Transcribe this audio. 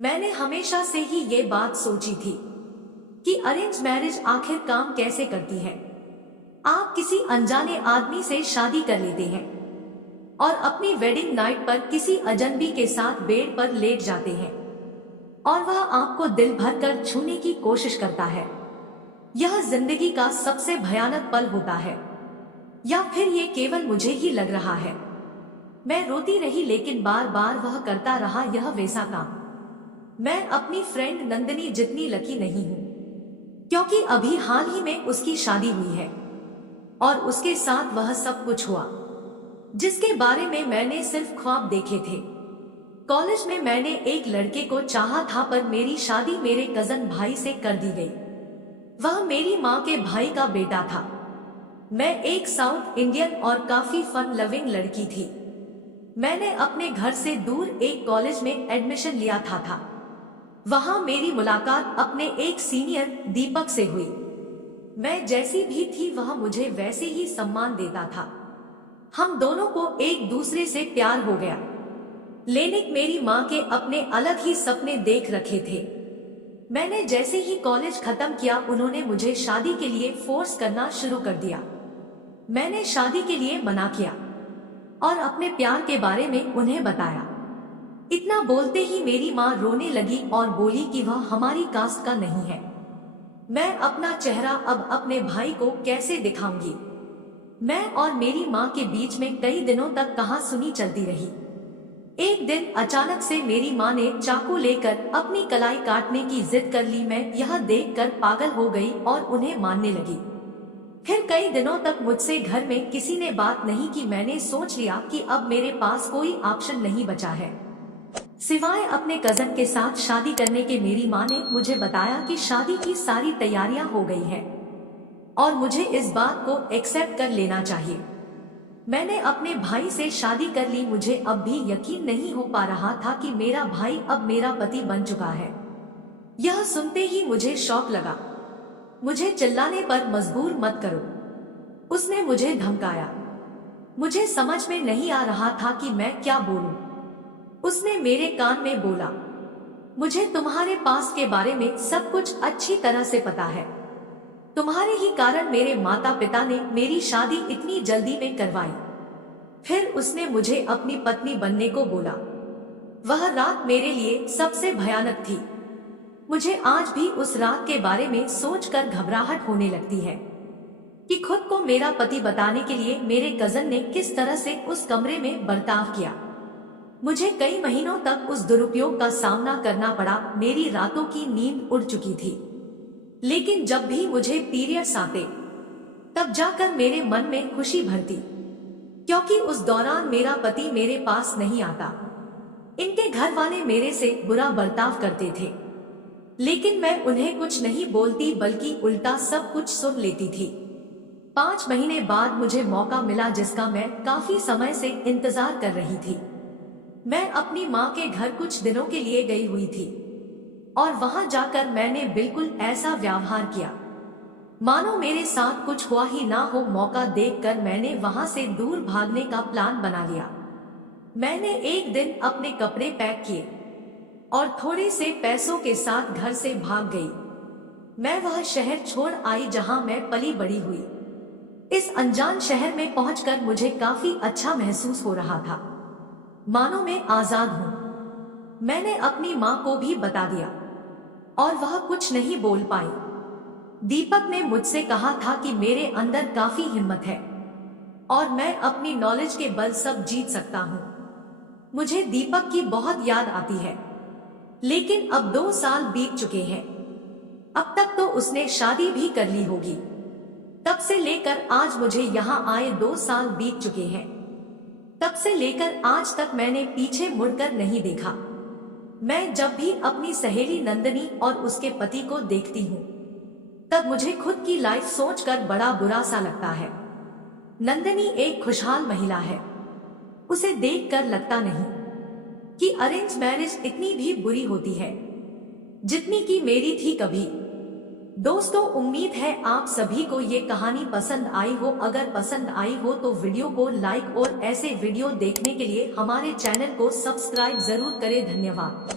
मैंने हमेशा से ही ये बात सोची थी कि अरेंज मैरिज आखिर काम कैसे करती है। आप किसी अनजाने आदमी से शादी कर लेते हैं और अपनी वेडिंग नाइट पर किसी अजनबी के साथ बेड पर लेट जाते हैं और वह आपको दिल भर कर छूने की कोशिश करता है। यह जिंदगी का सबसे भयानक पल होता है, या फिर ये केवल मुझे ही लग रहा है? मैं रोती रही, लेकिन बार बार वह करता रहा यह वैसा काम। मैं अपनी फ्रेंड नंदिनी जितनी लकी नहीं हूँ, क्योंकि अभी हाल ही में उसकी शादी हुई है और उसके साथ वह सब कुछ हुआ जिसके बारे में मैंने सिर्फ ख्वाब देखे थे। कॉलेज में मैंने एक लड़के को चाहा था, पर मेरी शादी मेरे कजन भाई से कर दी गई। वह मेरी माँ के भाई का बेटा था। मैं एक साउथ इंडियन और काफी फन लविंग लड़की थी। मैंने अपने घर से दूर एक कॉलेज में एडमिशन लिया था। वहां मेरी मुलाकात अपने एक सीनियर दीपक से हुई। मैं जैसी भी थी वह मुझे वैसे ही सम्मान देता था। हम दोनों को एक दूसरे से प्यार हो गया। लेकिन मेरी माँ के अपने अलग ही सपने देख रखे थे। मैंने जैसे ही कॉलेज खत्म किया, उन्होंने मुझे शादी के लिए फोर्स करना शुरू कर दिया। मैंने शादी के लिए मना किया और अपने प्यार के बारे में उन्हें बताया। इतना बोलते ही मेरी माँ रोने लगी और बोली कि वह हमारी कास्ट का नहीं है। मैं अपना चेहरा अब अपने भाई को कैसे दिखाऊंगी? मैं और मेरी माँ के बीच में कई दिनों तक कहासुनी चलती रही। एक दिन अचानक से मेरी माँ ने चाकू लेकर अपनी कलाई काटने की जिद कर ली। मैं यह देखकर पागल हो गई और उन्हें मारने लगी। फिर कई दिनों तक मुझसे घर में किसी ने बात नहीं की। मैंने सोच लिया कि अब मेरे पास कोई ऑप्शन नहीं बचा है सिवाय अपने कजन के साथ शादी करने के। मेरी माँ ने मुझे बताया कि शादी की सारी तैयारियां हो गई है और मुझे इस बात को एक्सेप्ट कर लेना चाहिए। मैंने अपने भाई से शादी कर ली। मुझे अब भी यकीन नहीं हो पा रहा था कि मेरा भाई अब मेरा पति बन चुका है। यह सुनते ही मुझे शॉक लगा। मुझे चिल्लाने पर मजबूर मत करो, उसने मुझे धमकाया। मुझे समझ में नहीं आ रहा था कि मैं क्या बोलूं। उसने मेरे कान में बोला, मुझे तुम्हारे पास के बारे में सब कुछ अच्छी तरह से पता है। तुम्हारे ही कारण मेरे माता पिता ने मेरी शादी इतनी जल्दी में करवाई। फिर उसने मुझे अपनी पत्नी बनने को बोला। वह रात मेरे लिए सबसे भयानक थी। मुझे आज भी उस रात के बारे में सोचकर घबराहट होने लगती है कि खुद को मेरा पति बताने के लिए मेरे कजन ने किस तरह से उस कमरे में बर्ताव किया। मुझे कई महीनों तक उस दुरुपयोग का सामना करना पड़ा। मेरी रातों की नींद उड़ चुकी थी, लेकिन जब भी मुझे पीरियड्स आते तब जाकर मेरे मन में खुशी भरती, क्योंकि उस दौरान मेरा पति मेरे पास नहीं आता। इनके घर वाले मेरे से बुरा बर्ताव करते थे, लेकिन मैं उन्हें कुछ नहीं बोलती, बल्कि उल्टा सब कुछ सुन लेती थी। 5 महीने बाद मुझे मौका मिला, जिसका मैं काफी समय से इंतजार कर रही थी। मैं अपनी माँ के घर कुछ दिनों के लिए गई हुई थी और वहां जाकर मैंने बिल्कुल ऐसा व्यवहार किया मानो मेरे साथ कुछ हुआ ही ना हो। मौका देखकर मैंने वहां से दूर भागने का प्लान बना लिया। मैंने एक दिन अपने कपड़े पैक किए और थोड़े से पैसों के साथ घर से भाग गई। मैं वह शहर छोड़ आई जहां मैं पली बड़ी हुई। इस अनजान शहर में पहुंचकर मुझे काफी अच्छा महसूस हो रहा था, मानो मैं आजाद हूं। मैंने अपनी माँ को भी बता दिया और वह कुछ नहीं बोल पाई। दीपक ने मुझसे कहा था कि मेरे अंदर काफी हिम्मत है और मैं अपनी नॉलेज के बल सब जीत सकता हूँ। मुझे दीपक की बहुत याद आती है, लेकिन अब 2 साल बीत चुके हैं। अब तक तो उसने शादी भी कर ली होगी। तब से लेकर आज मुझे यहाँ आए 2 साल बीत चुके हैं। तब से लेकर आज तक मैंने पीछे मुड़कर नहीं देखा। मैं जब भी अपनी सहेली नंदिनी और उसके पति को देखती हूँ, तब मुझे खुद की लाइफ सोचकर बड़ा बुरा सा लगता है। नंदिनी एक खुशहाल महिला है। उसे देखकर लगता नहीं कि अरेंज मैरिज इतनी भी बुरी होती है जितनी कि मेरी थी कभी। दोस्तों, उम्मीद है आप सभी को ये कहानी पसंद आई हो। अगर पसंद आई हो तो वीडियो को लाइक और ऐसे वीडियो देखने के लिए हमारे चैनल को सब्सक्राइब जरूर करें। धन्यवाद।